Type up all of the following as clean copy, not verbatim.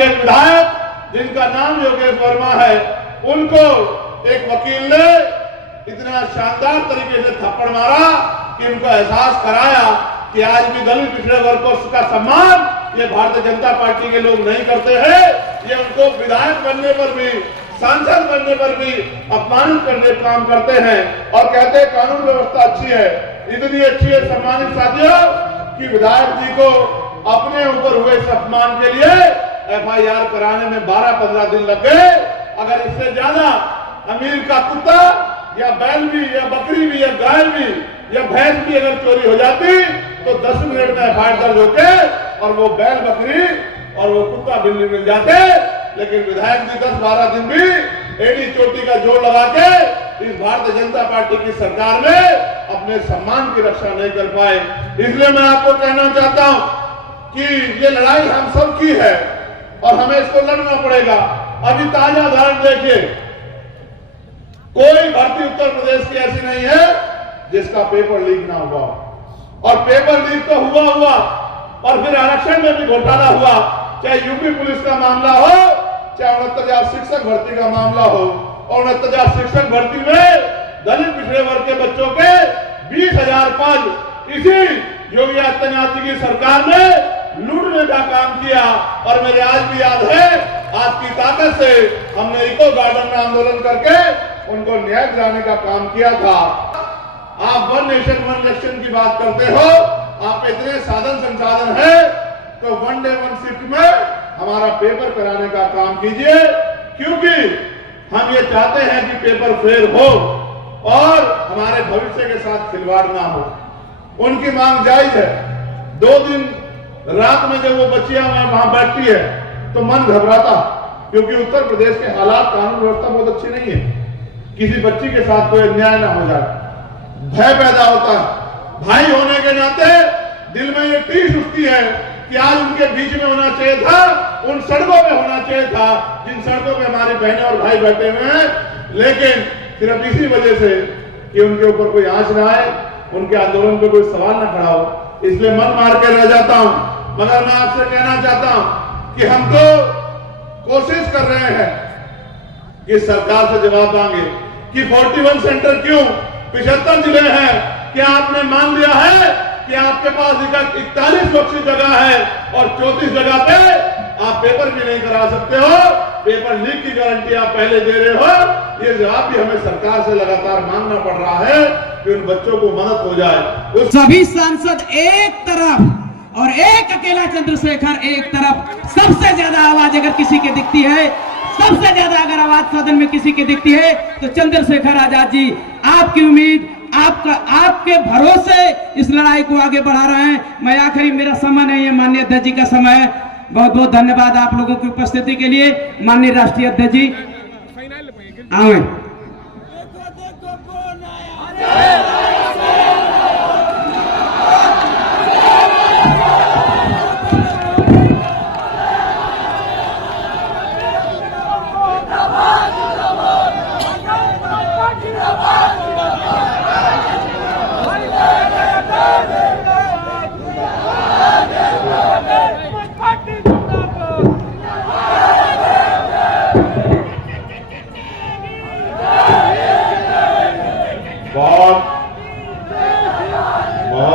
के विधायक जिनका नाम योगेश वर्मा है, उनको एक वकील ने इतना शानदार तरीके से थप्पड़ मारा कि उनको एहसास कराया कि आज भी दलित पिछड़े वर्ग का सम्मान ये भारतीय जनता पार्टी के लोग नहीं करते हैं। ये उनको विधायक बनने पर भी, सांसद बनने पर भी अपमानित करने का काम करते हैं और कहते हैं कानून व्यवस्था अच्छी है। इतनी अच्छी है सम्मानित साथियों कि विधायक जी को अपने ऊपर हुए इस अपमान के लिए FIR कराने में 12-15 दिन लग गए। अगर इससे ज्यादा अमीर का कुत्ता या बैल भी या बकरी भी या गाय भी या भैंस भी अगर चोरी हो जाती तो 10 मिनट में FIR दर्ज होते और वो बैल बकरी और वो कुत्ता बिल्ली मिल जाते। लेकिन विधायक जी 10-12 दिन भी एड़ी चोटी का जोर लगा के इस भारतीय जनता पार्टी की सरकार में अपने सम्मान की रक्षा नहीं कर पाए। इसलिए मैं आपको कहना चाहता हूं कि ये लड़ाई हम सब की है और हमें इसको लड़ना पड़ेगा। अभी ताजा उदाहरण देखिए, कोई भर्ती उत्तर प्रदेश की ऐसी नहीं है जिसका पेपर लीक ना हुआ, और पेपर लीक तो हुआ और फिर आरक्षण में भी घोटाला हुआ। चाहे यूपी पुलिस का मामला हो, चाहे 69,000 शिक्षक भर्ती का मामला हो, और 69,000 शिक्षक भर्ती में दलित पिछड़े वर्ग के बच्चों के 20,000 पद इसी योगी आदित्यनाथ जी की सरकार ने लूटने का काम किया। और मेरे आज भी याद है, आपकी ताकत से हमने इको गार्डन में आंदोलन करके उनको न्याय दिलाने का काम किया था। आप 1 नेशन 1 इलेक्शन की बात करते हो, आप इतने साधन संसाधन है तो 1 डे 1 शिफ्ट में हमारा पेपर कराने का काम कीजिए, क्योंकि हम ये चाहते हैं कि पेपर फेयर हो और हमारे भविष्य के साथ खिलवाड़ ना हो। उनकी मांग जायज है। 2 दिन रात में जब वो बच्चियां वहां बैठती है तो मन घबराता, क्योंकि उत्तर प्रदेश के हालात, कानून व्यवस्था बहुत अच्छी नहीं है। किसी बच्ची के साथ कोई अन्याय ना हो जाए, भय पैदा होता है। भाई होने के नाते दिल में ये टीस उठती है कि आज उनके बीच में होना चाहिए था, उन सड़कों में होना चाहिए था जिन सड़कों पे हमारी बहनें और भाई बैठे हुए हैं। लेकिन सिर्फ इसी वजह से कि उनके ऊपर कोई आंच ना आए, उनके आंदोलन पे कोई सवाल ना खड़ा हो, इसलिए मन मार के रह जाता हूं। मगर मैं आपसे कहना चाहता हूं कि हम तो कोशिश कर रहे हैं कि सरकार से जवाब मांगे कि 41 सेंटर क्यों, 75 जिले हैं, क्या आपने मान लिया है कि आपके पास 41 बख्शी जगह है और 34 जगह पे आप पेपर भी नहीं करा सकते हो? पेपर लीक की गारंटी आप पहले दे रहे हो। ये जवाब भी हमें सरकार से लगातार मांगना पड़ रहा है कि उन बच्चों को मदद हो जाए। सभी सांसद एक तरफ और एक अकेला चंद्रशेखर एक तरफ। सबसे ज्यादा आवाज अगर किसी के दिखती है, सबसे ज्यादा अगर आवाज सदन में किसी की दिखती है तो चंद्रशेखर आजाद जी। आपकी उम्मीद, आपके भरोसे इस लड़ाई को आगे बढ़ा रहे हैं। मैं आखिरी, मेरा समय नहीं है, माननीय अध्यक्ष जी का समय है। बहुत बहुत धन्यवाद आप लोगों की उपस्थिति के लिए। माननीय राष्ट्रीय अध्यक्ष जी आए।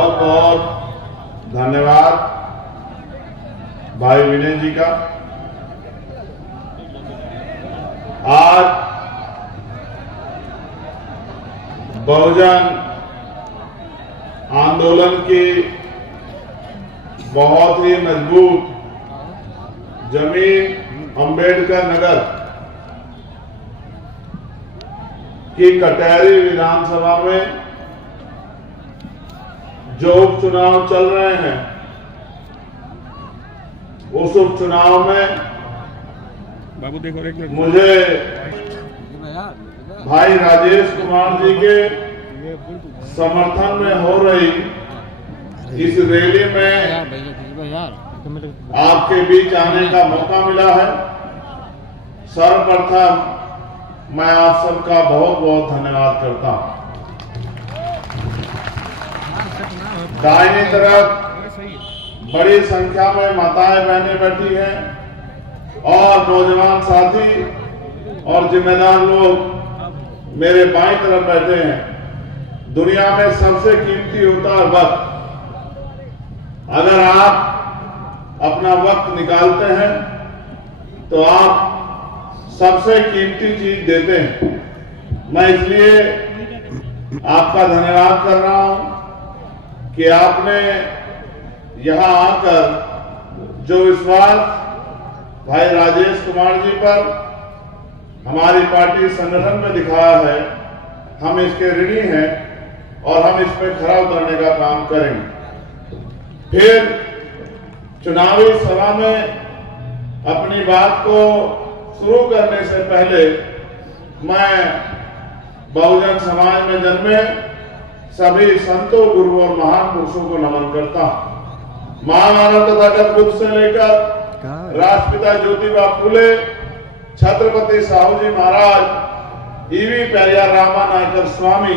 बहुत धन्यवाद भाई विनय जी का। आज बहुजन आंदोलन की बहुत ही मजबूत जमीन अंबेडकर नगर की कटहरी विधानसभा में जो उपचुनाव चल रहे हैं, उस उपचुनाव में बाबू देखो एक मिनट, मुझे भाई राजेश कुमार जी के समर्थन में हो रही इस रैली में आपके बीच आने का मौका मिला है। सर्वप्रथम मैं आप सबका बहुत बहुत धन्यवाद करता हूं। दाहिनी तरफ बड़ी संख्या में माताएं बहनें बैठी हैं, और नौजवान साथी और जिम्मेदार लोग मेरे बाईं तरफ बैठे हैं। दुनिया में सबसे कीमती होता है वक्त। अगर आप अपना वक्त निकालते हैं तो आप सबसे कीमती चीज देते हैं। मैं इसलिए आपका धन्यवाद कर रहा हूं कि आपने यहां आकर जो विश्वास भाई राजेश कुमार जी पर हमारी पार्टी संगठन में दिखाया है, हम इसके ऋणी हैं और हम इस पर खरा उतरने का काम करेंगे। फिर चुनावी सभा में अपनी बात को शुरू करने से पहले मैं बहुजन समाज में जन्मे सभी संतों, गुरुओं और महान पुरुषों को नमन करता हूं। महामानव तथागत बुद्ध से लेकर राष्ट्रपिता ज्योतिबा फूले, छत्रपति साहू जी महाराज, ईवी पेरियार रामा नायकर स्वामी,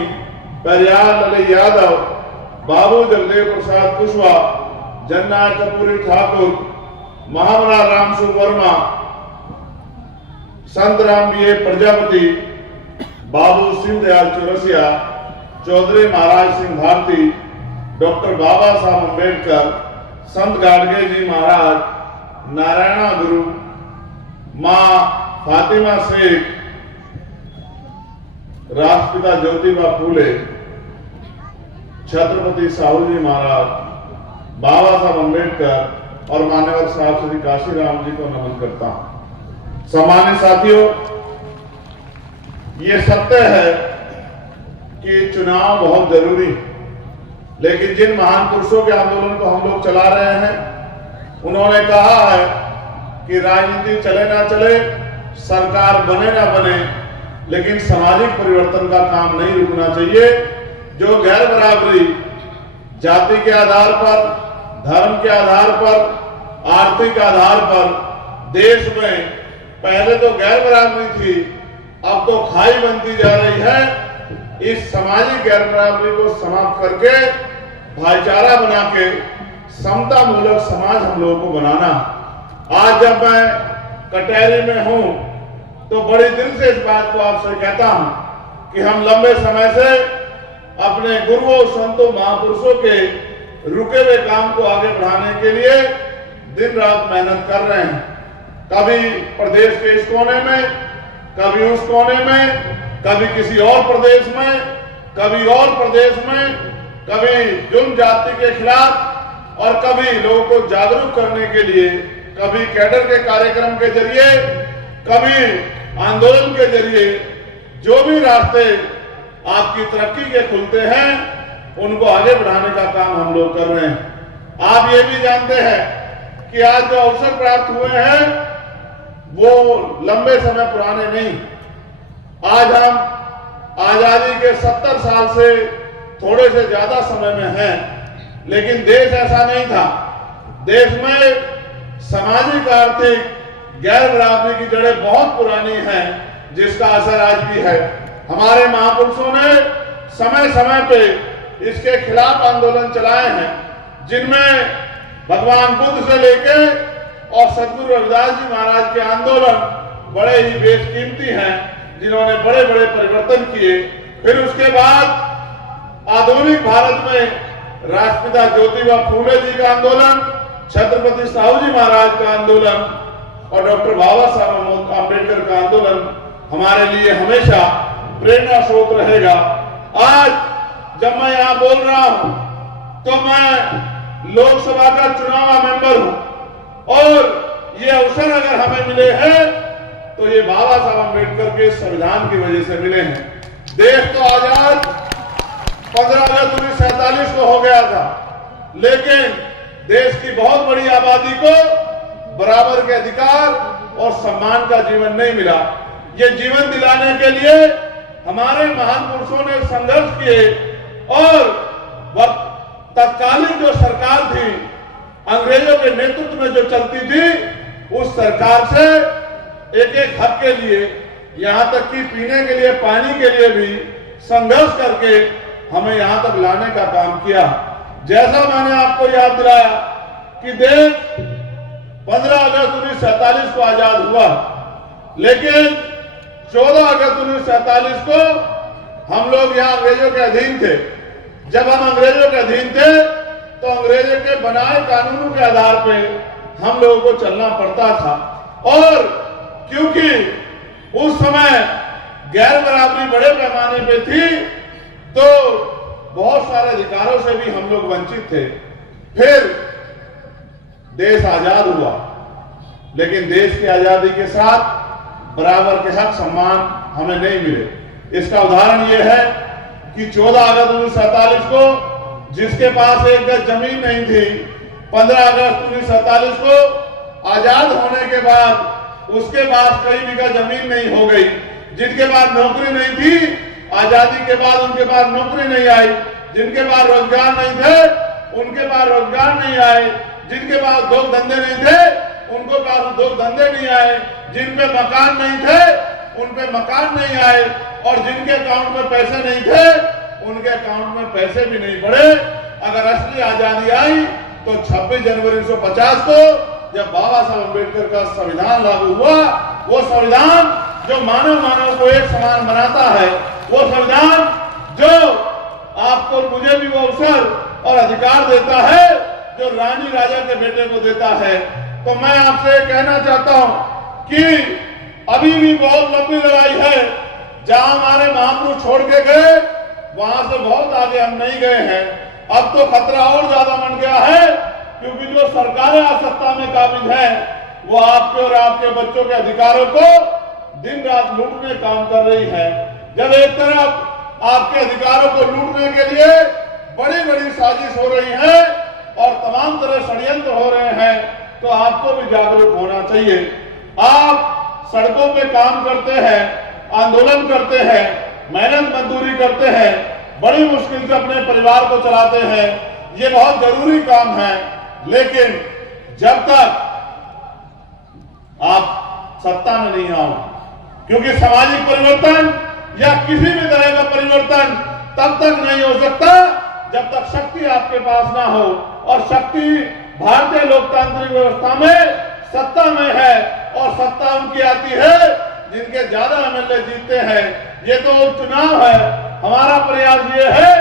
पेरियार ललित यादव, बाबू जगदेव प्रसाद कुशवाहा, जननायक कर्पूरी ठाकुर, महामना रामसु वर्मा, संत राम बीए प्रजापति, बाबू सिंह दयाल चौरसिया, चौधरी महाराज सिंह भारती, डॉक्टर बाबा साहब अम्बेडकर, संत गाडगे जी महाराज, नारायणा गुरु, मां फातिमा शेख, राष्ट्रपिता ज्योतिबा फूले, छत्रपति साहू जी महाराज, बाबा साहब अम्बेडकर और मान्यवर साहब श्री काशीराम जी को नमन करता हूं। सम्मानित साथियों, ये सत्य है कि चुनाव बहुत जरूरी है, लेकिन जिन महान पुरुषों के आंदोलन को हम लोग चला रहे हैं, उन्होंने कहा है कि राजनीति चले ना चले, सरकार बने ना बने, लेकिन सामाजिक परिवर्तन का काम नहीं रुकना चाहिए। जो गैर बराबरी जाति के आधार पर, धर्म के आधार पर, आर्थिक आधार पर देश में पहले तो गैर बराबरी थी, अब तो खाई बनती जा रही है। इस सामाजिक गैर बराबरी को समाप्त करके भाईचारा बना के समता मूलक समाज हम लोगों को बनाना। आज जब मैं कटहरी में हूं तो बड़े दिल से इस बात को आपसे कहता हूं कि हम लंबे समय से अपने गुरुओं, संतों, महापुरुषों के रुके हुए काम को आगे बढ़ाने के लिए दिन रात मेहनत कर रहे हैं। कभी प्रदेश के इस कोने में, कभी उस कोने में, कभी किसी और प्रदेश में, कभी और प्रदेश में, कभी जुल्म जाति के खिलाफ और कभी लोगों को जागरूक करने के लिए, कभी कैडर के कार्यक्रम के जरिए, कभी आंदोलन के जरिए। जो भी रास्ते आपकी तरक्की के खुलते हैं, उनको आगे बढ़ाने का काम हम लोग कर रहे हैं। आप ये भी जानते हैं कि आज जो अवसर प्राप्त हुए हैं वो लंबे समय पुराने नहीं। आज हम आजादी के 70 साल से थोड़े से ज्यादा समय में हैं, लेकिन देश ऐसा नहीं था। देश में सामाजिक, आर्थिक गैर बराबरी की जड़ें बहुत पुरानी हैं, जिसका असर आज भी है। हमारे महापुरुषों ने समय समय पे इसके खिलाफ आंदोलन चलाए हैं, जिनमें भगवान बुद्ध से लेके और सदगुरु रविदास जी महाराज के आंदोलन बड़े ही बेशकीमती हैं, जिन्होंने बड़े बड़े परिवर्तन किए। फिर उसके बाद आधुनिक भारत में राष्ट्रपिता ज्योतिबा फूले जी का आंदोलन, छत्रपति साहू जी महाराज का आंदोलन और डॉक्टर बाबा साहब अम्बेडकर का आंदोलन हमारे लिए हमेशा प्रेरणा स्रोत रहेगा। आज जब मैं यहां बोल रहा हूं तो मैं लोकसभा का चुनावा मेंबर हूं और ये अवसर अगर हमें मिले हैं तो ये बाबा साहब अम्बेडकर के संविधान की वजह से मिले हैं। देश तो आजाद 15 अगस्त 1947 को हो गया था, लेकिन देश की बहुत बड़ी आबादी को बराबर के अधिकार और सम्मान का जीवन नहीं मिला। ये जीवन दिलाने के लिए हमारे महान पुरुषों ने संघर्ष किए और तत्कालीन जो सरकार थी, अंग्रेजों के नेतृत्व में जो चलती थी, उस सरकार से एक एक हक के लिए, यहां तक कि पीने के लिए, पानी के लिए भी संघर्ष करके हमें यहां तक लाने का काम किया। जैसा मैंने आपको याद दिलाया कि देश 15 अगस्त 1947 को आजाद हुआ, लेकिन 14 अगस्त 1947 को हम लोग यहाँ अंग्रेजों के अधीन थे। जब हम अंग्रेजों के अधीन थे तो अंग्रेजों के बनाए कानूनों के आधार पे हम लोगों को चलना पड़ता था, और क्योंकि उस समय गैर बराबरी बड़े पैमाने पे थी तो बहुत सारे अधिकारों से भी हम लोग वंचित थे। फिर देश आजाद हुआ, लेकिन देश की आजादी के साथ बराबर के हक सम्मान हमें नहीं मिले। इसका उदाहरण यह है कि 14 अगस्त 1947 को जिसके पास एक गज जमीन नहीं थी, 15 अगस्त 1947 को आजाद होने के बाद उसके पास कई बीघा जमीन नहीं हो गई। जिनके पास नौकरी नहीं थी, आजादी के बाद उनके पास नौकरी नहीं आई। जिनके पास रोजगार नहीं थे, उनके पास रोजगार नहीं आए। जिनके पास उद्योग धंधे नहीं थे, उनको पास उद्योग धंधे नहीं आए। जिन पे मकान नहीं थे, उन पे मकान नहीं आए, और जिनके अकाउंट में पैसे नहीं थे, उनके अकाउंट में पैसे भी नहीं बढ़े। अगर असली आजादी आई तो 26 जनवरी 1950 को जब बाबा साहब अम्बेडकर का संविधान लागू हुआ, वो संविधान जो मानव को एक समान बनाता है, वो संविधान जो आपको मुझे भी वो अवसर और अधिकार देता है जो रानी राजा के बेटे को देता है। तो मैं आपसे कहना चाहता हूं कि अभी भी बहुत लंबी लड़ाई है। जहां हमारे महापुरुष छोड़ के गए, वहां से बहुत आगे हम नहीं गए हैं। अब तो खतरा और ज्यादा बन गया है, क्योंकि जो सरकारें आज सत्ता में काबिज हैं, वो आपके और आपके बच्चों के अधिकारों को दिन रात लूटने काम कर रही है। जब एक तरफ आपके अधिकारों को लूटने के लिए बड़ी बड़ी साजिश हो रही है और तमाम तरह षड्यंत्र हो रहे हैं, तो आपको भी जागरूक होना चाहिए। आप सड़कों पे काम करते हैं, आंदोलन करते हैं, मेहनत मजदूरी करते हैं, बड़ी मुश्किल से अपने परिवार को चलाते हैं, ये बहुत जरूरी काम है। लेकिन जब तक आप सत्ता में नहीं आओ, क्योंकि सामाजिक परिवर्तन या किसी भी तरह का परिवर्तन तब तक नहीं हो सकता जब तक शक्ति आपके पास ना हो। और शक्ति भारतीय लोकतांत्रिक व्यवस्था में सत्ता में है, और सत्ता उनकी आती है जिनके ज्यादा एमएलए जीतते हैं। ये तो चुनाव है। हमारा प्रयास ये है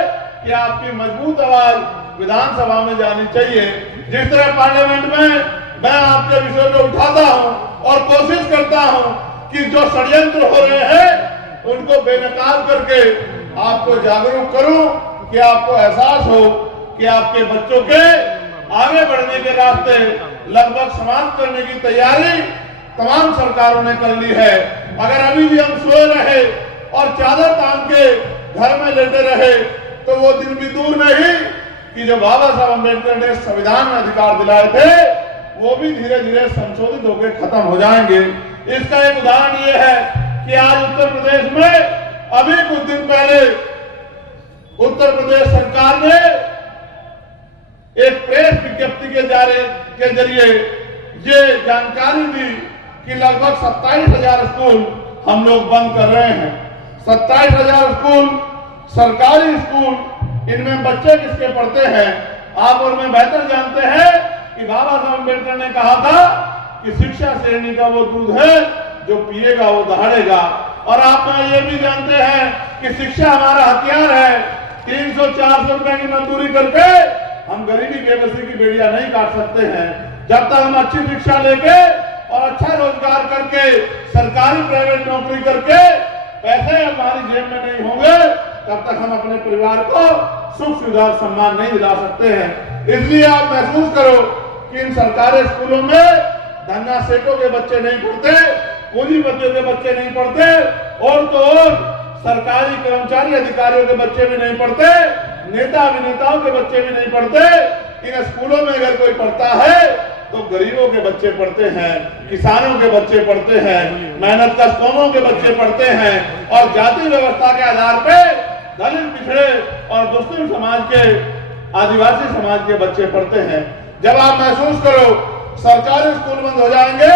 कि आपकी मजबूत आवाज विधानसभा में जानी चाहिए। जिस तरह पार्लियामेंट में मैं आपके विषय को उठाता हूं और कोशिश करता हूं कि जो षड्यंत्र हो रहे हैं उनको बेनकाब करके आपको जागरूक करूं, कि आपको एहसास हो कि आपके बच्चों के आगे बढ़ने के रास्ते लगभग समाप्त करने की तैयारी तमाम सरकारों ने कर ली है। अगर अभी भी हम सोए रहे और चादर तान के घर में लेटे रहे तो वो दिन भी दूर नहीं कि जो बाबा साहब अम्बेडकर ने संविधान में अधिकार दिलाए थे वो भी धीरे धीरे संशोधित होकर खत्म हो जाएंगे। इसका एक उदाहरण ये है कि आज उत्तर प्रदेश में अभी कुछ दिन पहले उत्तर प्रदेश सरकार ने एक प्रेस विज्ञप्ति के जरिए ये जानकारी दी कि लगभग 27,000 स्कूल हम लोग बंद कर रहे हैं। 27,000 स्कूल, सरकारी स्कूल, इनमें बच्चे किसके पढ़ते हैं? आप और मैं बेहतर जानते हैं कि बाबा साहब अम्बेडकर ने कहा था कि शिक्षा श्रेणी का वो दूध है जो पिएगा वो दहाड़ेगा। और आप ये भी जानते हैं कि शिक्षा हमारा हथियार है। 300-400 रुपए की मजदूरी करके हम गरीबी बेबसी की बेड़ियां नहीं काट सकते हैं। जब तक हम अच्छी शिक्षा लेके और अच्छा रोजगार करके, सरकारी प्राइवेट नौकरी करके पैसे हमारी जेब में नहीं होंगे, तब तक हम अपने परिवार को सुख सुविधा सम्मान नहीं दिला सकते हैं। इसलिए आप महसूस करो कि इन सरकारी स्कूलों में धन्ना सेठों के बच्चे नहीं पढ़ते, पूंजीपतियों के बच्चे नहीं पढ़ते, और तो और सरकारी कर्मचारी अधिकारियों के बच्चे भी नहीं पढ़ते, नेता अभिनेताओं के बच्चे भी नहीं पढ़ते। इन स्कूलों में अगर कोई पढ़ता है तो गरीबों के बच्चे पढ़ते हैं, किसानों के बच्चे पढ़ते हैं, मेहनत कश कौमों के बच्चे पढ़ते हैं, और जाति व्यवस्था के आधार पे दलित, पिछड़े और मुस्लिम समाज के, आदिवासी समाज के बच्चे पढ़ते हैं। जब आप महसूस करो सरकारी स्कूल बंद हो जाएंगे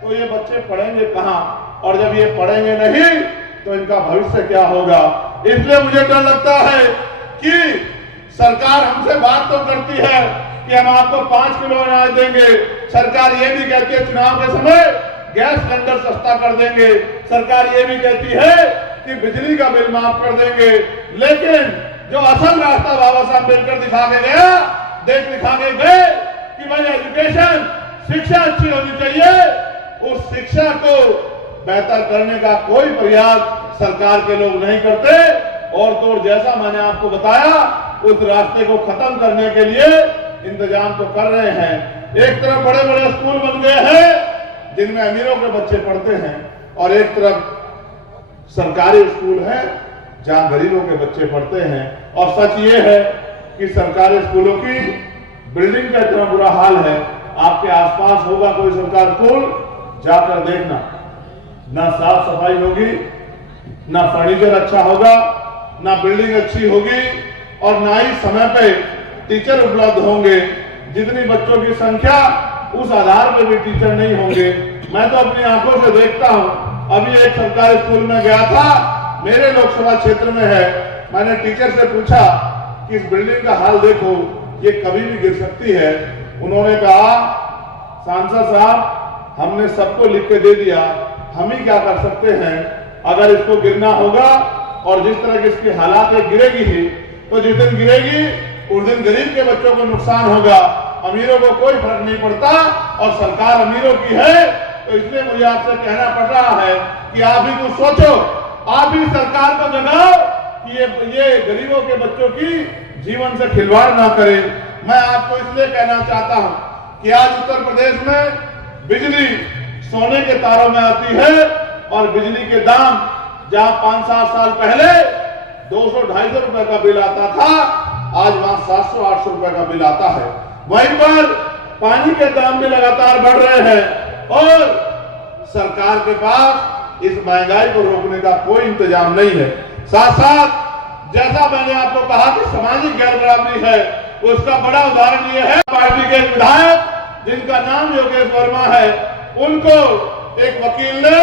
तो ये बच्चे पढ़ेंगे कहां? और जब ये पढ़ेंगे नहीं तो इनका भविष्य क्या होगा? इसलिए मुझे डर लगता है कि सरकार हमसे बात तो करती है, कि हम आपको 5 किलो अनाज देंगे। सरकार ये भी कहती है चुनाव के समय गैस सिलेंडर सस्ता कर देंगे। सरकार ये भी कहती है कि बिजली का बिल माफ कर देंगे। लेकिन जो असल रास्ता बाबा साहब अम्बेडकर दिखा के गए कि भाई एजुकेशन, शिक्षा अच्छी होनी चाहिए, उस शिक्षा को बेहतर करने का कोई प्रयास सरकार के लोग नहीं करते। और तो जैसा मैंने आपको बताया, उस रास्ते को खत्म करने के लिए इंतजाम तो कर रहे हैं। एक तरफ बड़े बड़े स्कूल बन गए हैं जिनमें अमीरों के बच्चे पढ़ते हैं, और एक तरफ सरकारी स्कूल है जहां गरीबों के बच्चे पढ़ते हैं। और सच ये है कि सरकारी स्कूलों की बिल्डिंग का इतना बुरा हाल है, आपके आसपास होगा कोई सरकारी स्कूल, जाकर देखना, ना साफ सफाई होगी, ना फर्नीचर अच्छा होगा, ना बिल्डिंग अच्छी होगी, और ना ही समय पे टीचर उपलब्ध होंगे। जितनी बच्चों की संख्या उस आधार पर भी टीचर नहीं होंगे। मैं तो अपनी आंखों से देखता हूं। अभी एक सरकारी स्कूल में गया था, मेरे लोकसभा क्षेत्र में है। मैंने टीचर से पूछा कि इस बिल्डिंग का हाल देखो, ये कभी भी गिर सकती है। उन्होंने कहा, सांसद साहब हमने सबको लिख के दे दिया, हम ही क्या कर सकते हैं। अगर इसको गिरना होगा और जिस तरह के इसके हालात है गिरेगी ही, तो जिस दिन गिरेगी उस दिन गरीब के बच्चों को नुकसान होगा, अमीरों को कोई फर्क नहीं पड़ता। और सरकार अमीरों की है, तो इसलिए मुझे आपसे कहना पड़ रहा है कि आप भी कुछ सोचो, आप भी सरकार को जगाओ कि ये गरीबों के बच्चों की जीवन से खिलवाड़ ना करे। मैं आपको इसलिए कहना चाहता हूं कि आज उत्तर प्रदेश में बिजली सोने के तारों में आती है, और बिजली के दाम जहां 5-7 साल पहले 200-250 रुपए का बिल आता था, आज वहां 700-800 रुपए का बिल आता है। वहीं पर पानी के दाम भी लगातार बढ़ रहे हैं, और सरकार के पास इस महंगाई को रोकने का कोई इंतजाम नहीं है। साथ साथ जैसा मैंने आपको कहा कि सामाजिक गैर बराबरी है, उसका बड़ा उदाहरण यह है, पार्टी के विधायक जिनका नाम योगेश वर्मा है, उनको एक वकील ने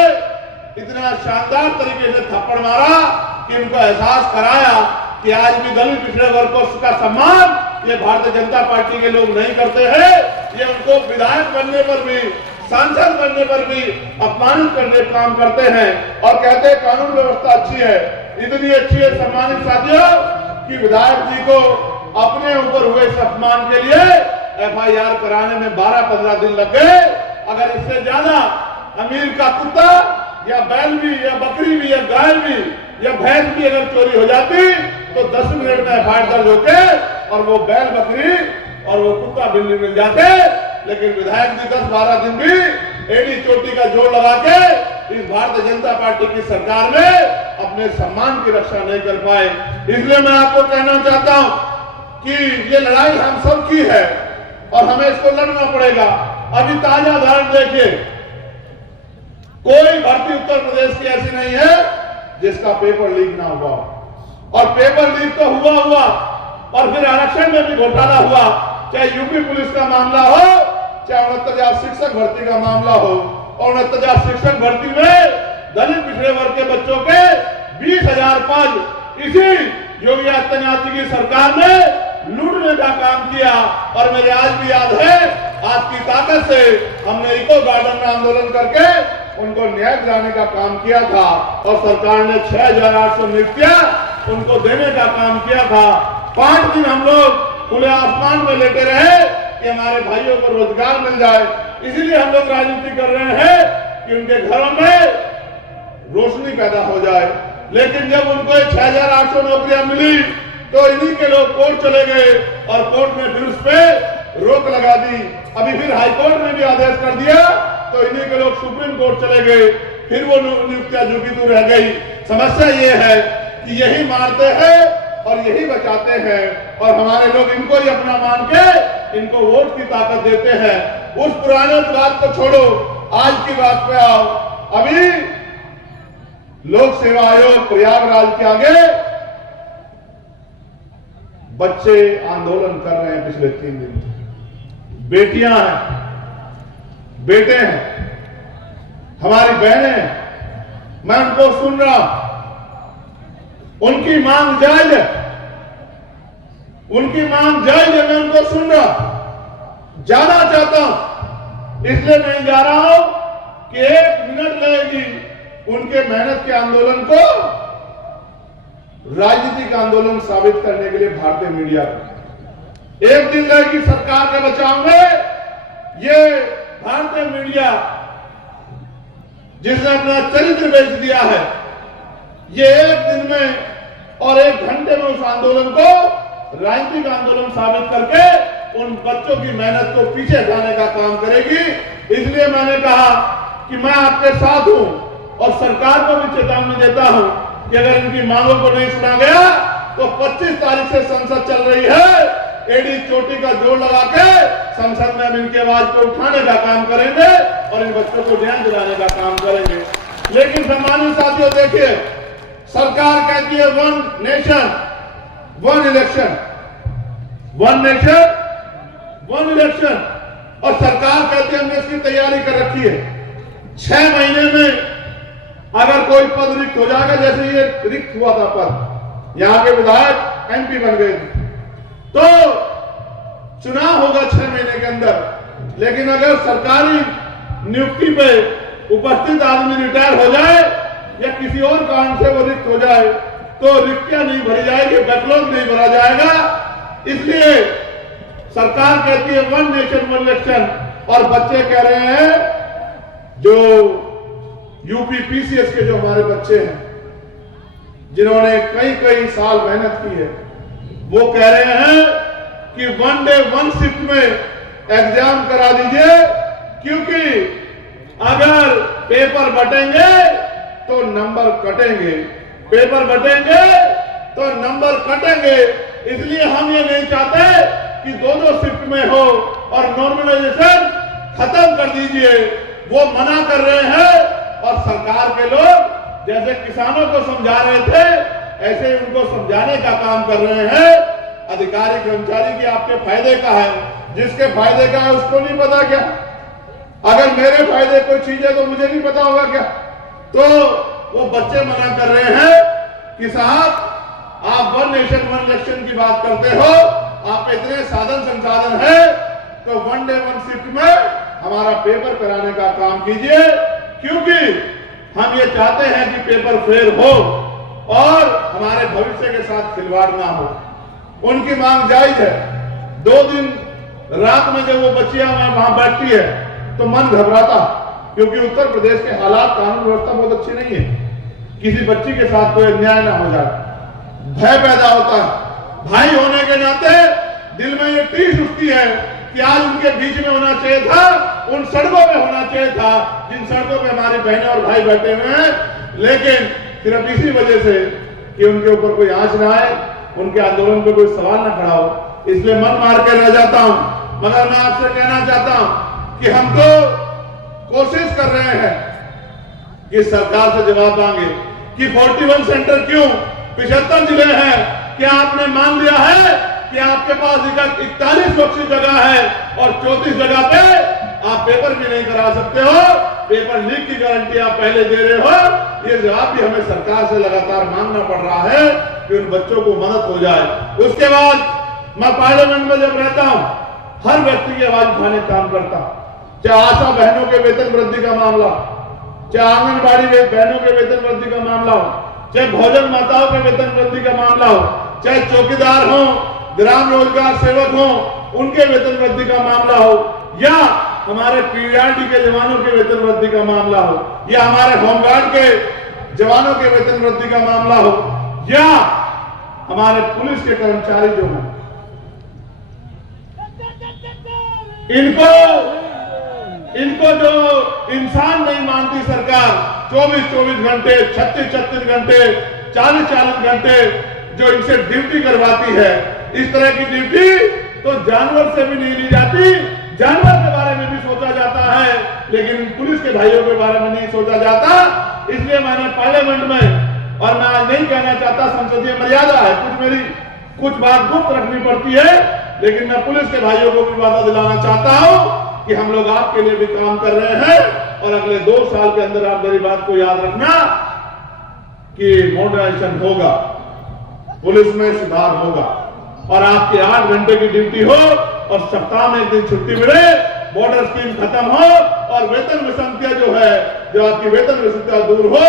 इतना शानदार तरीके से थप्पड़ मारा कि उनको एहसास कराया कि आज भी दलित पिछड़े वर्ग को उसका सम्मान ये भारतीय जनता पार्टी के लोग नहीं करते हैं। ये उनको विधायक बनने पर भी, सांसद बनने पर भी अपमानित करने का काम करते हैं, और कहते हैं कानून व्यवस्था अच्छी है। इतनी अच्छी है सम्मानित साथियों कि विधायक जी को अपने ऊपर हुए इस अपमान के लिए FIR कराने में 12-15 दिन लग गए। अगर इससे ज्यादा अमीर का कुत्ता या बैल भी या बकरी भी या गाय भी या भैंस भी अगर चोरी हो जाती तो 10 मिनट में FIR दर्ज होते, और वो बैल बकरी और वो कुत्ता बिल्ली मिल जाते। लेकिन विधायक जी 10-12 दिन भी एड़ी चोटी का जोर लगा के इस भारतीय जनता पार्टी की सरकार में अपने सम्मान की रक्षा नहीं कर पाए। इसलिए मैं आपको कहना चाहता हूं कि ये लड़ाई हम सब की है, और हमें इसको लड़ना पड़ेगा। अभी ताजा उदाहरण देखिए, कोई भर्ती उत्तर प्रदेश की ऐसी नहीं है जिसका पेपर लीक ना हुआ, और पेपर लीक तो हुआ, और फिर आरक्षण में भी घोटाला हुआ। चाहे यूपी पुलिस का मामला हो, चाहे 69,000 शिक्षक भर्ती का मामला हो, और 69,000 शिक्षक भर्ती में दलित पिछड़े वर्ग के बच्चों के 20,000 पद इसी योगी आदित्यनाथ जी की सरकार ने लूटने का काम किया। और मेरे आज भी याद है, आपकी ताकत से हमने इको गार्डन में आंदोलन करके उनको न्याय दिलाने का काम किया था, और सरकार ने 6,800 नियुक्तियां उनको देने का काम किया था। 5 दिन हम लोग खुले आसमान में लेटे रहे कि हमारे भाइयों को रोजगार मिल जाए। इसीलिए हम लोग राजनीति कर रहे हैं कि उनके घरों में रोशनी पैदा हो जाए। लेकिन जब उनको 6,800 नौकरियां मिली तो इन्हीं के लोग कोर्ट चले गए, और कोर्ट ने फिर उस पर रोक लगा दी। अभी फिर हाईकोर्ट ने भी आदेश कर दिया, तो इन्हीं के लोग सुप्रीम कोर्ट चले गए, फिर वो नियुक्तियां झुकी तो रह गई। समस्या ये है कि यही मारते हैं और यही बचाते हैं, और हमारे लोग इनको ही अपना मान के इनको वोट की ताकत देते हैं। उस पुराने बात को छोड़ो, आज की बात पे आओ। अभी लोक सेवा आयोग प्रयागराज के आगे बच्चे आंदोलन कर रहे हैं पिछले 3 दिन से। बेटियां हैं, बेटे हैं, हमारी बहनें हैं, मैं उनको सुन रहा हूं। उनकी मांग जायज है, उनकी मांग जायज है, मैं उनको सुन रहा हूं। जाना चाहता हूं, इसलिए नहीं जा रहा हूं कि 1 मिनट लगेगी उनके मेहनत के आंदोलन को राजनीतिक आंदोलन साबित करने के लिए भारतीय मीडिया को। एक दिन लगेगी सरकार के बचाव में। ये भारतीय मीडिया जिसने अपना चरित्र बेच दिया है, ये 1 दिन में और 1 घंटे में उस आंदोलन को राजनीतिक आंदोलन साबित करके उन बच्चों की मेहनत को पीछे हटाने का काम करेगी। इसलिए मैंने कहा कि मैं आपके साथ हूं और सरकार को भी चेतावनी देता हूं कि अगर इनकी मांगों को नहीं सुना गया तो 25 तारीख से संसद चल रही है, एडी चोटी का जोर लगा के संसद में हम इनकी आवाज को उठाने का काम करेंगे और इन बच्चों को ध्यान दिलाने का काम करेंगे। लेकिन सम्मानित साथियों, देखिए, सरकार कहती है 1 नेशन 1 इलेक्शन, 1 नेशन 1 इलेक्शन, और सरकार कहती है हमने इसकी तैयारी कर रखी है। 6 महीने में अगर कोई पद रिक्त हो जाएगा, जैसे ये रिक्त हुआ था पद, यहां के विधायक एमपी बन गए थे, तो चुनाव होगा 6 महीने के अंदर। लेकिन अगर सरकारी नियुक्ति पे उपस्थित आदमी रिटायर हो जाए या किसी और कारण से वो रिक्त हो जाए तो रिक्तियां नहीं भरी जाएगी, बैकलॉग नहीं भरा जाएगा। इसलिए सरकार कहती है 1 नेशन 1 इलेक्शन, और बच्चे कह रहे हैं, जो यूपी पीसीएस के जो हमारे बच्चे हैं जिन्होंने कई साल मेहनत की है, वो कह रहे हैं कि 1 डे 1 शिफ्ट में एग्जाम करा दीजिए, क्योंकि अगर पेपर बटेंगे तो नंबर कटेंगे, पेपर बटेंगे तो नंबर कटेंगे। इसलिए हम ये नहीं चाहते कि 2-2 शिफ्ट में हो और नॉर्मलाइजेशन खत्म कर दीजिए। वो मना कर रहे हैं और सरकार के लोग जैसे किसानों को समझा रहे थे ऐसे ही उनको समझाने का काम कर रहे हैं। अधिकारी कर्मचारी की आपके फायदे का है, जिसके फायदे का है उसको नहीं पता क्या? अगर मेरे फायदे कोई चीज है तो मुझे नहीं पता होगा क्या? तो वो बच्चे मना कर रहे हैं कि साहब, आप 1 नेशन 1 इलेक्शन की बात करते हो, आप इतने साधन संसाधन है तो 1 डे 1 शिफ्ट में हमारा पेपर कराने का काम कीजिए, क्योंकि हम ये चाहते हैं कि पेपर फेयर हो और हमारे भविष्य के साथ खिलवाड़ ना हो। उनकी मांग जायज है। 2 दिन रात में जब वो बच्चियां वहां बैठती है तो मन घबराता, क्योंकि उत्तर प्रदेश के हालात, कानून व्यवस्था बहुत अच्छी नहीं है। किसी बच्ची के साथ कोई अन्याय ना हो जाए, भय पैदा होता है। भाई होने के नाते दिल में ये टीस उठती है कि आज उनके बीच में होना चाहिए था, उन सड़कों में होना चाहिए था जिन सड़कों पे हमारी बहनें और भाई बैठे हुए हैं। लेकिन सिर्फ इसी वजह से कि उनके ऊपर कोई आंच ना आए, उनके आंदोलन पे कोई सवाल ना खड़ा हो, इसलिए मन मार के रह जाता हूं। मगर मैं आपसे कहना चाहता हूं कि हम तो कोशिश कर रहे हैं कि सरकार से जवाब मांगे कि 41 सेंटर क्यों, 75 जिले हैं, क्या आपने मान लिया है कि आपके पास 41 बख्शी जगह है और 34 जगह पे आप पेपर भी नहीं करा सकते हो, पेपर लीक की गारंटी आप पहले दे रहे हो? ये जवाब भी हमें सरकार से लगातार मांगना पड़ रहा है कि उन बच्चों को मदद हो जाए। उसके बाद मैं पार्लियामेंट में जब रहता हूं, हर व्यक्ति की आवाज उठाने का काम करता हूं, चाहे आशा बहनों के वेतन वृद्धि का मामला, चाहे आंगनबाड़ी बहनों के वेतन वृद्धि का मामला हो, चाहे भोजन माताओं के वेतन वृद्धि का मामला हो, चाहे चौकीदार हो, ग्राम रोजगार सेवक हो, उनके वेतन वृद्धि का मामला हो, या हमारे पीआरडी के जवानों के वेतन वृद्धि का मामला हो, या हमारे होमगार्ड के जवानों के वेतन वृद्धि का मामला हो, या हमारे पुलिस के कर्मचारी जो हैं, इनको जो इंसान नहीं मानती सरकार, 24-24 घंटे, 36-36 घंटे, 40-40 घंटे जो इनसे ड्यूटी करवाती है, इस तरह की ड्यूटी तो जानवर से भी नहीं ली जाती। जानवर के बारे में भी सोचा जाता है, लेकिन पुलिस के भाइयों के बारे में नहीं सोचा जाता। इसलिए मैंने पार्लियामेंट में, और मैं आज नहीं कहना चाहता, संसदीय मर्यादा है, कुछ बात गुप्त रखनी पड़ती है, लेकिन मैं पुलिस के भाइयों को भी वादा दिलाना चाहता हूं कि हम लोग आपके लिए भी काम कर रहे हैं और अगले 2 साल के अंदर आप मेरी बात को याद रखना कि मॉडर्नाइजेशन होगा, पुलिस में सुधार होगा और आपकी 8 घंटे की ड्यूटी हो और सप्ताह में एक दिन छुट्टी मिले, बॉर्डर स्कीम खत्म हो और वेतन विसंगतियां जो है, जो आपकी वेतन विसंगतियां दूर हो,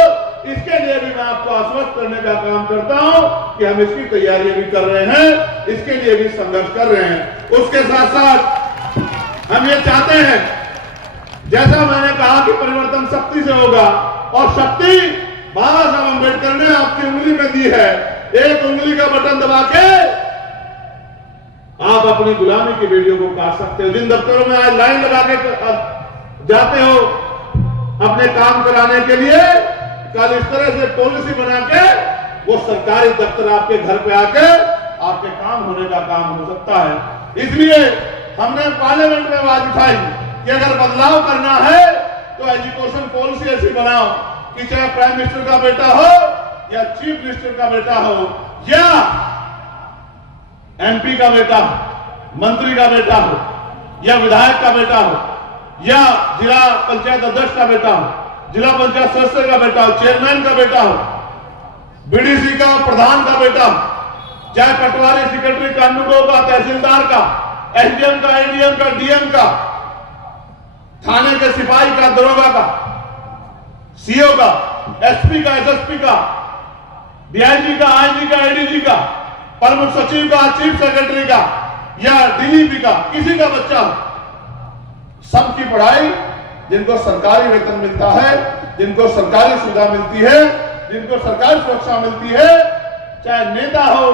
इसके लिए भी मैं आपको आश्वस्त करने का काम करता हूं कि हम इसकी तैयारी भी कर रहे हैं, इसके लिए भी संघर्ष कर रहे हैं। उसके साथ साथ हम ये चाहते हैं, जैसा मैंने कहा कि परिवर्तन शक्ति से होगा, और शक्ति बाबा साहब अम्बेडकर ने आपकी उंगली में दी है। एक उंगली का बटन दबा के आप अपनी गुलामी की वीडियो को काट सकते हो। जिन दफ्तरों में आज लाइन लगा के जाते हो अपने काम कराने के लिए, कल इस तरह से पॉलिसी बना के वो सरकारी दफ्तर आपके घर पे आके आपके काम होने का काम हो सकता है। इसलिए हमने पार्लियामेंट में आवाज उठाई कि अगर बदलाव करना है तो एजुकेशन पॉलिसी ऐसी बनाओ कि चाहे प्राइम मिनिस्टर का बेटा हो या चीफ मिनिस्टर का बेटा हो या एमपी का बेटा हो, मंत्री का बेटा हो या विधायक का बेटा हो या जिला पंचायत अध्यक्ष का बेटा हो, जिला पंचायत सदस्य का बेटा हो, चेयरमैन का बेटा हो, बीडीसी का प्रधान का बेटा हो, चाहे पटवारी सेक्रेटरी कानूनगो का, तहसीलदार का, एसडीएम का, एडीएम का, डीएम का, थाने के सिपाही का, दरोगा का, सीओ का, एसपी का, एसएसपी का, डीआईजी का, आईजी का, एडीजी का, प्रमुख सचिव का, चीफ सेक्रेटरी का या डीजीपी का, किसी का बच्चा हो, सबकी पढ़ाई, जिनको सरकारी वेतन मिलता है, जिनको सरकारी सुविधा मिलती है, जिनको सरकारी सुरक्षा मिलती है, चाहे नेता हो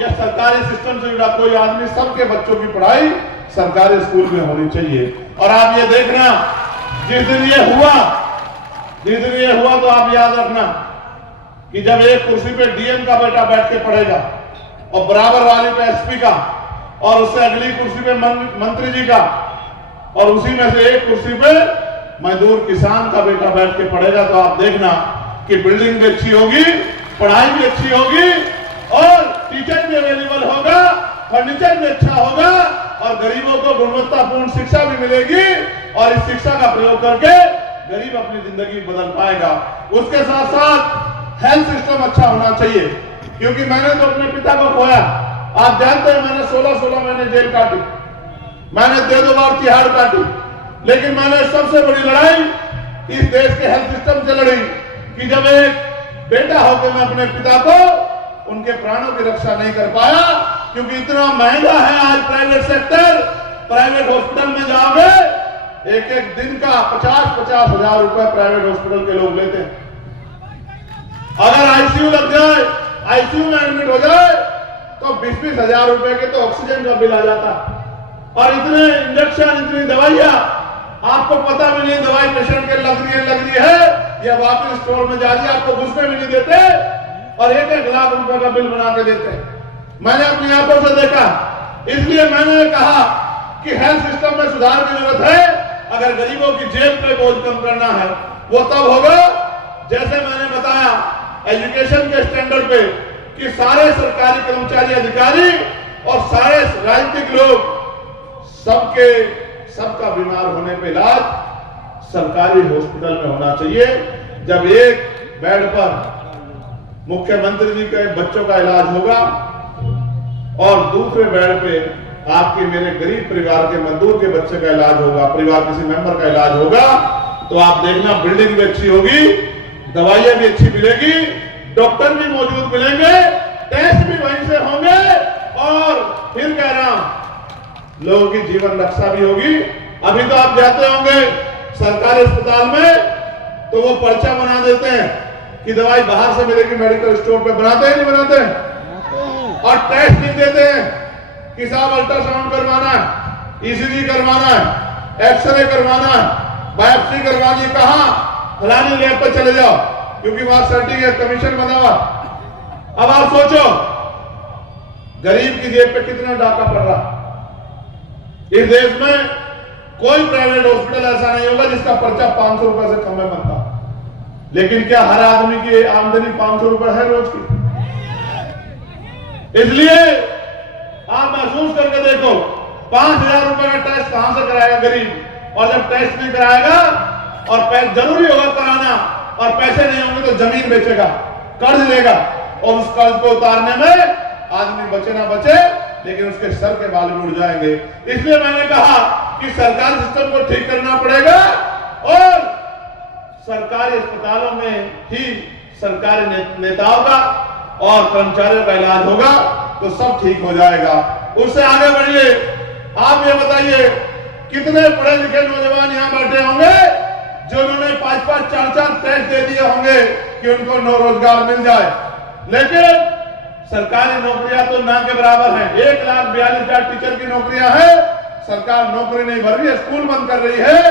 या सरकारी सिस्टम से जुड़ा कोई आदमी, सबके बच्चों की पढ़ाई सरकारी स्कूल में होनी चाहिए। और आप ये देखना, जिस दिन ये हुआ तो आप याद रखना कि जब एक कुर्सी पे डीएम का बेटा बैठ के पढ़ेगा और बराबर वाली पे एसपी का और उससे अगली कुर्सी पे मंत्री जी का और उसी में से एक कुर्सी पे मजदूर किसान का बेटा बैठ के पढ़ेगा, तो आप देखना कि बिल्डिंग भी अच्छी होगी, पढ़ाई भी अच्छी होगी और टीचर भी अवेलेबल होगा, फर्नीचर भी अच्छा होगा और गरीबों को गुणवत्तापूर्ण शिक्षा भी मिलेगी और इस शिक्षा का प्रयोग करके गरीब अपनी जिंदगी बदल पाएगा। उसके साथ साथ हेल्थ सिस्टम अच्छा होना चाहिए, क्योंकि मैंने तो अपने पिता को खोया। आप जानते हैं मैंने 16 महीने जेल काटी, मैंने 2 बार तिहाड़ काटी, लेकिन मैंने सबसे बड़ी लड़ाई इस देश के हेल्थ सिस्टम से लड़ी कि जब एक बेटा होकर मैं अपने पिता को उनके प्राणों की रक्षा नहीं कर पाया, क्योंकि इतना महंगा है आज प्राइवेट सेक्टर। प्राइवेट हॉस्पिटल में जाओगे, एक दिन का 50-50 हजार रुपए प्राइवेट हॉस्पिटल के लोग लेते हैं। अगर आईसीयू लग जाए, आईसीयू में एडमिट हो जाए तो 20-20 हजार रुपए के तो ऑक्सीजन का बिल आ जाता। और इतने इंजेक्शन, इतनी दवाइयां, आपको पता भी नहीं दवाई पेशेंट के लग रही है या वापस स्टोर में जा रही है, आपको घुसने भी नहीं देते और 1-1 लाख रुपए का बिल बना के देते हैं। मैंने अपनी आंखों से देखा, इसलिए मैंने कहा कि हेल्थ सिस्टम में सुधार की जरूरत है। अगर गरीबों की जेब पे बोझ कम करना है वो तब होगा जैसे मैंने बताया एजुकेशन के स्टैंडर्ड पे कि सारे सरकारी कर्मचारी, अधिकारी और सारे राजनीतिक लोग सबका बीमार होने पे इलाज सरकारी हॉस्पिटल में होना चाहिए। जब एक बेड पर मुख्यमंत्री जी के बच्चों का इलाज होगा और दूसरे बेड पे आपके मेरे गरीब परिवार के मजदूर के बच्चे का इलाज होगा, परिवार किसी मेंबर का इलाज होगा, तो आप देखना बिल्डिंग भी अच्छी होगी, दवाइयां भी अच्छी मिलेगी, डॉक्टर भी मौजूद मिलेंगे, टेस्ट भी वहीं से होंगे और फिर कह रहा हूं लोगों की जीवन रक्षा भी होगी। अभी तो आप जाते होंगे सरकारी अस्पताल में तो वो पर्चा बना देते हैं कि दवाई बाहर से मिलेगी, मेडिकल स्टोर पे बनाते हैं नहीं बनाते हैं? और टेस्ट लिख देते हैं कि साहब अल्ट्रासाउंड करवाना है, ईसीजी करवाना है, एक्सरे करवाना है, बायोप्सी करवानी है, कहां फलानी लैब पर चले जाओ क्योंकि वहां सर्टिफिकेट कमीशन बना हुआ। अब आप सोचो गरीब की जेब पे कितना डाका पड़ रहा। इस देश में कोई प्राइवेट हॉस्पिटल ऐसा नहीं होगा जिसका पर्चा 500 रुपए से कम में बनता, लेकिन क्या हर आदमी की आमदनी 500 रुपए है रोज की? इसलिए आप महसूस करके देखो 5000 रुपए का टेस्ट कहां से कराएगा गरीब, और जब टेस्ट नहीं कराएगा और जरूरी होगा कराना और पैसे नहीं होंगे तो जमीन बेचेगा, कर्ज लेगा और उस कर्ज को उतारने में आदमी बचे ना बचे लेकिन उसके सर के बाल भी उड़ जाएंगे। इसलिए मैंने कहा कि सरकारी सिस्टम को ठीक करना पड़ेगा और सरकारी अस्पतालों में ही सरकारी नेताओं का और कर्मचारियों का इलाज होगा तो सब ठीक हो जाएगा। उससे आगे बढ़िए, आप ये बताइए कितने पढ़े लिखे नौजवान यहाँ बैठे होंगे जो उन्होंने 5-5, 4-4 टेस्ट दे दिए होंगे कि उनको रोजगार मिल जाए, लेकिन सरकारी नौकरियां तो ना के बराबर हैं। 1,42,000 टीचर की नौकरियां हैं, सरकार नौकरी नहीं भर रही है, स्कूल बंद कर रही है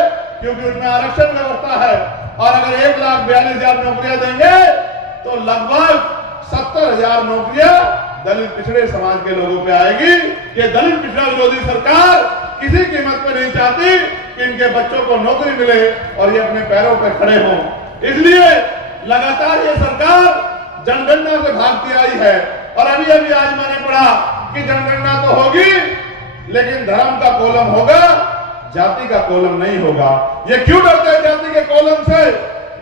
क्योंकि उनमें आरक्षण व्यवस्था है। और अगर 1,42,000 नौकरियां देंगे तो लगभग 70,000 नौकरियां दलित पिछड़े समाज के लोगों पे आएगी। ये दलित पिछड़ा विरोधी सरकार किसी कीमत पे नहीं चाहती कि इनके बच्चों को नौकरी मिले और ये अपने पैरों पे खड़े हों। इसलिए लगातार ये सरकार जनगणना से भागती आई है और अभी आज मैंने पढ़ा कि जनगणना तो होगी लेकिन धर्म का कॉलम होगा, जाति का कॉलम नहीं होगा। ये क्यों डरते हैं जाति के कॉलम से?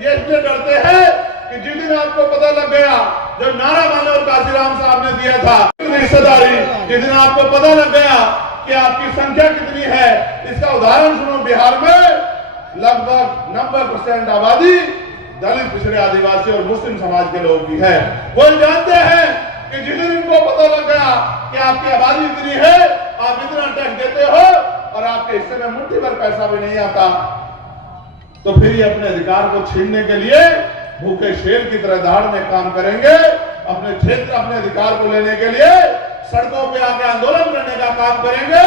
ये इसलिए डरते हैं कि जिस दिन आपको पता लग गया, जब नारा मानव काशीराम साहब ने दिया था हिस्सेदारी, जिस दिन आपको पता लग गया कि आपकी संख्या कितनी है, इसका उदाहरण सुनो, बिहार में लगभग 90% आबादी दलित पिछड़े आदिवासी और मुस्लिम समाज के लोगों की है। वो जानते हैं कि जिस दिन इनको पता लग गया कि आपकी आबादी इतनी है, आप इतना टैक्स देते हो और आपके हिस्से में मुट्ठी भर पैसा भी नहीं आता, तो फिर ये अपने अधिकार को छीनने के लिए भूखे शेर की तरह धाड़ में काम करेंगे। अपने क्षेत्र, अपने अधिकार को लेने के लिए सड़कों पे आके आंदोलन करने का काम करेंगे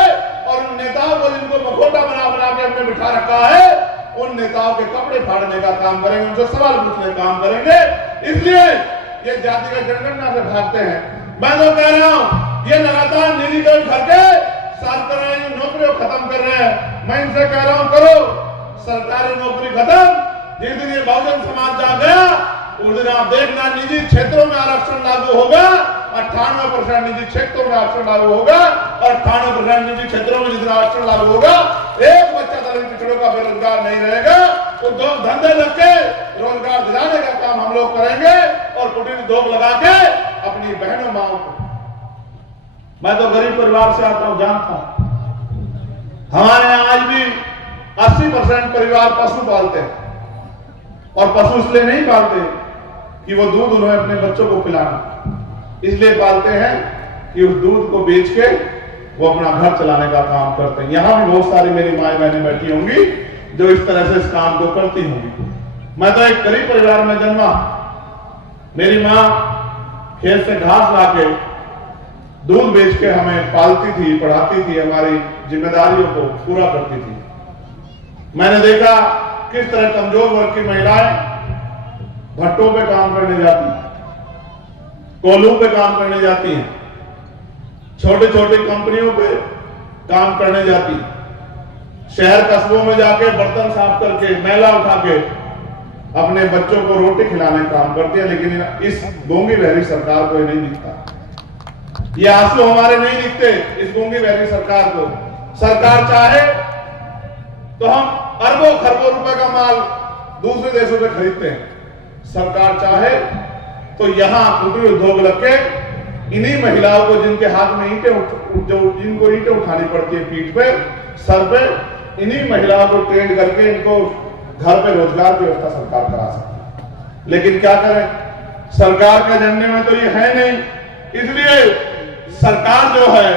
और उन नेताओं को जिनको मखौटा बना बना के हमने बिठा रखा है, उन नेताओं के कपड़े फाड़ने का काम करेंगे, उनसे सवाल पूछने का काम करेंगे। इसलिए ये जाति का जनगणना से भागते हैं। मैं तो कह रहा हूं ये लगातार निजीकरण करके सरकारी नौकरियों खत्म कर रहे हैं। मैं इनसे कह रहा हूं करो सरकारी नौकरी खत्म। जिस दिन ये बहुजन समाज जा गया उस दिन आप देखना निजी क्षेत्रों में आरक्षण लागू होगा, 98% निजी क्षेत्रों में आरक्षण लागू होगा और 98% निजी क्षेत्रों में जितना आरक्षण लागू होगा, एक बच्चा दलित पिछड़ों का बेरोजगार नहीं रहेगा। उद्योग धंधे लग के रोजगार दिलाने का काम हम लोग करेंगे और कुटीर उद्योग लगा के अपनी बहनों माओ को। मैं तो गरीब परिवार से आता हूं, जानता हूं हमारे यहाँ आज भी 80% परिवार पशु पालते हैं और पशु इसलिए नहीं पालते कि वो दूध उन्हें अपने बच्चों को पिलाना, इसलिए पालते हैं कि उस दूध को बेच के वो अपना घर चलाने का काम करते हैं। यहां भी बहुत सारी मेरी माए बहनें बैठी होंगी जो इस तरह से इस काम को करती होंगी। मैं तो एक गरीब परिवार में जन्मा। मेरी माँ खेत से घास लाके दूध बेच के हमें पालती थी, पढ़ाती थी, हमारी जिम्मेदारियों को पूरा करती थी। मैंने देखा किस तरह कमजोर वर्ग की महिलाएं भट्टों पे काम करने जाती हैं, कोल्हू पे काम करने जाती हैं, छोटी छोटी कंपनियों पे काम करने जाती हैं, शहर कस्बों में जाके बर्तन साफ करके, मैला उठा के अपने बच्चों को रोटी खिलाने का काम करती है। लेकिन इस गूंगी बहरी सरकार को ये नहीं दिखता, ये आंसू हमारे नहीं दिखते इस गूंगी बहरी सरकार को। सरकार चाहे तो हम अरबों खरबों रुपए का माल दूसरे देशों से खरीदते हैं, सरकार चाहे तो यहां कुटीर उद्योग लग के इन्हीं महिलाओं को जिनके हाथ में जिनको ईंटें उठानी पड़ती है पीठ पे, सर पे, इन्हीं महिलाओं को ट्रेन करके इनको घर पे रोजगार की व्यवस्था सरकार करा सकती है। लेकिन क्या करें, सरकार के एजेंडे में तो ये है नहीं। इसलिए सरकार जो है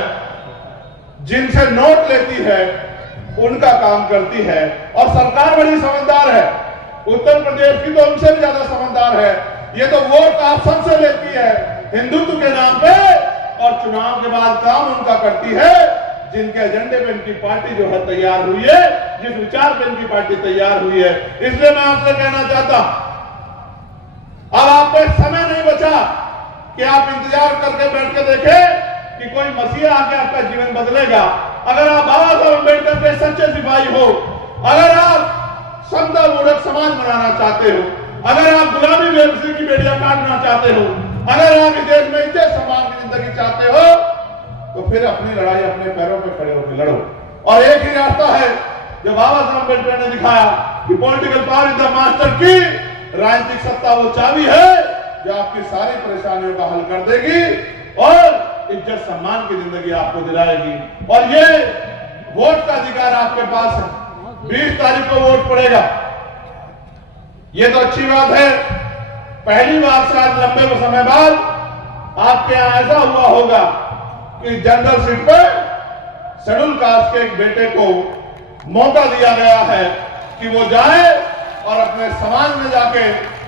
जिनसे नोट लेती है उनका काम करती है और सरकार बड़ी समझदार है। उत्तर प्रदेश की तो उनसे भी ज्यादा समझदार है। ये तो वोट आप सबसे लेती है हिंदुत्व के नाम पे और चुनाव के बाद काम उनका करती है जिनके एजेंडे पे इनकी पार्टी जो है तैयार हुई है, जिस विचार पे इनकी पार्टी तैयार हुई है। इसलिए मैं आपसे कहना चाहता अब आप पे समय नहीं बचा कि आप इंतजार करके बैठ के देखें कि कोई मसीहा आके आपका जीवन बदलेगा। अगर आप बाबा साहब अम्बेडकर के सच्चे सिपाही हो, अगर आप समता मूलक समाज बनाना चाहते हो, अगर आप गुलामी बेबसी की बेड़ियां काटना चाहते हो, अगर आप इस देश में इज्जत सम्मान की जिंदगी चाहते हो, तो फिर अपनी लड़ाई अपने पैरों पे खड़े होकर लड़ो। और एक ही रास्ता है जो बाबा साहब अम्बेडकर ने दिखाया कि political power is the master की, राजनीतिक सत्ता वो चाबी है जो आपकी सारी परेशानियों का हल कर देगी और इज्जत सम्मान की जिंदगी आपको दिलाएगी। और ये वोट का अधिकार आपके पास है, 20 तारीख को वोट पड़ेगा। ये तो अच्छी बात है, पहली बार से आज लंबे समय बाद आपके यहां ऐसा हुआ होगा कि जनरल सीट पर शेड्यूल कास्ट के एक बेटे को मौका दिया गया है कि वो जाए और अपने समाज में जाके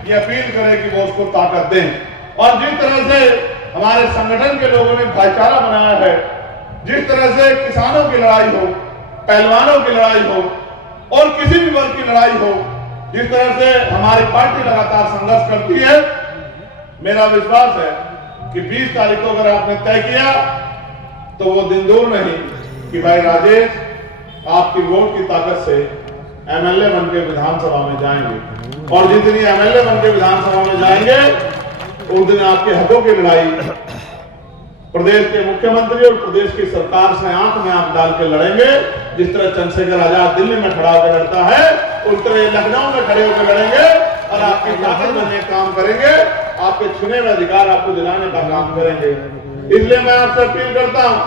ये अपील करे कि वो उसको ताकत दें। और जिस तरह से हमारे संगठन के लोगों ने भाईचारा बनाया है, जिस तरह से किसानों की लड़ाई हो, पहलवानों की लड़ाई हो और किसी भी वर्ग की लड़ाई हो, जिस तरह से हमारी पार्टी लगातार संघर्ष करती है, मेरा विश्वास है कि 20 तारीख को अगर आपने तय किया तो वो दिन दूर नहीं कि भाई राजेश आपकी वोट की ताकत से एमएलए बन के विधानसभा में जाएंगे। और जितनी एमएलए बन के विधानसभा में जाएंगे उस दिन आपके हकों की लड़ाई प्रदेश के मुख्यमंत्री और प्रदेश की सरकार से आंख में आंख डाल के लड़ेंगे। जिस तरह चंद्रशेखर आजाद दिल्ली में खड़ा होकर लड़ता है, उस तरह लखनऊ में खड़े होकर लड़ेंगे और आपकी ताकत बनने का काम करेंगे, आपके छुने हुए अधिकार आपको दिलाने का काम करेंगे। इसलिए मैं आपसे अपील करता हूं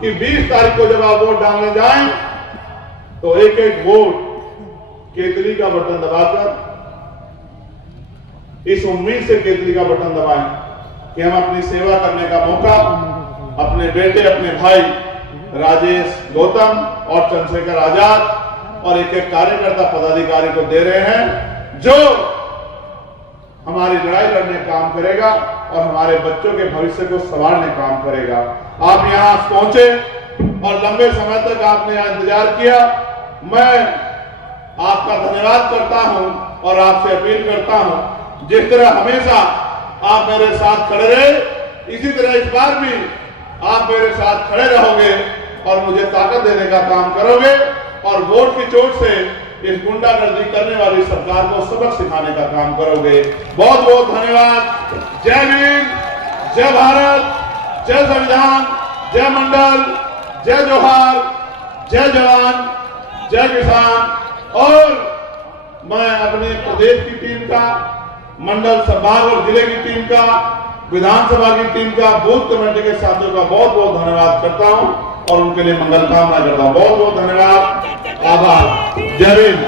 कि 20 तारीख को जब आप वोट डालने जाएं तो एक एक वोट केतली का बटन दबाकर इस उम्मीद से केतली का बटन दबाएं कि हम अपनी सेवा करने का मौका अपने बेटे, अपने भाई राजेश गौतम और चंद्रशेखर आजाद और एक एक कार्यकर्ता पदाधिकारी को दे रहे हैं, जो हमारी लड़ाई लड़ने काम करेगा और हमारे बच्चों के भविष्य को संवारने काम करेगा। आप यहां पहुंचे और लंबे समय तक आपने यहां इंतजार किया। मैं आपका धन्यवाद करता हूं और आपसे अपील करता हूं, जिस तरह हमेशा आप मेरे साथ खड़े रहे, इसी तरह इस बार भी आप मेरे साथ खड़े रहोगे और मुझे ताकत देने का काम करोगे और वोट की चोट से इस गुंडागर्दी करने वाली सरकार को सबक सिखाने का काम करोगे। बहुत बहुत धन्यवाद। जय भीम, जय भारत, जय संविधान, जय मंडल, जय जोहार, जय जवान, जय किसान। और मैं अपने प्रदेश की टीम का, मंडल संभाग और जिले की टीम का, विधानसभा की टीम का, बूथ कमेटी के साथियों का बहुत बहुत धन्यवाद करता हूं और उनके लिए मंगल कामना करता हूं। बहुत बहुत धन्यवाद, आभार। जय हिंद।